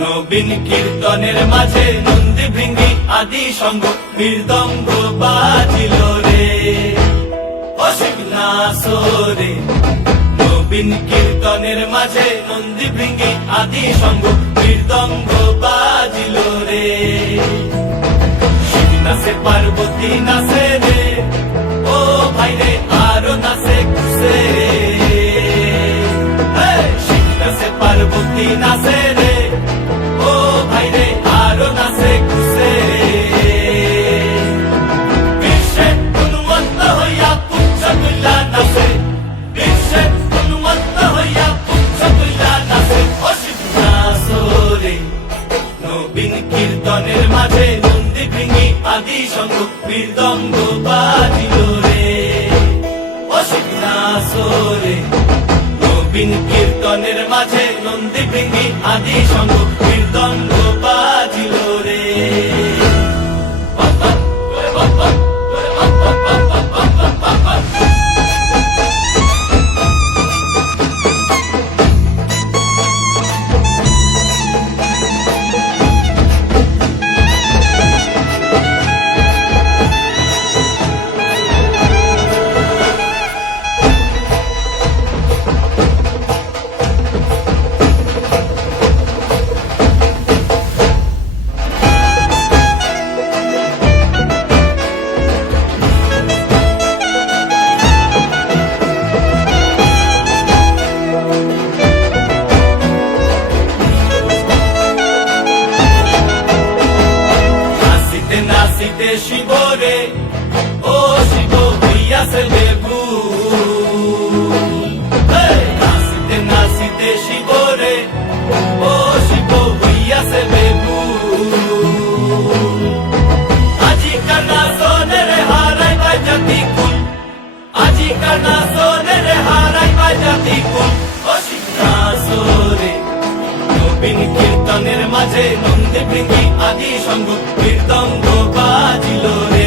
নবীন কীর্তনের মাঝে নন্দী ভৃঙ্গি আদি সঙ্গ মৃদঙ্গ বাজিল রে। অসিক না সোরে নবীন কীর্তনের মাঝে নন্দী ভৃঙ্গি আদি সঙ্গ মৃদঙ্গ বাজিল রে। শিব নাচে, পার্বতী নাচে রে। ও ভাই রে, আরও নাচে খুশে শিব নাচে, পার্বতী নাচে আদি সঙ্গ মৃদঙ্গ বাজিল রে। অসিত নাচরে নবীন কীর্তনের মাঝে নন্দী ভৃঙ্গি আদি সঙ্গ মৃদঙ্গ বাজিল রে। শিবরে ও শিব হইয়াছে কীর্তনের মাঝে নন্দে প্রীতি আদি সঙ্গ কীর্তঙ্গ বাজিল রে।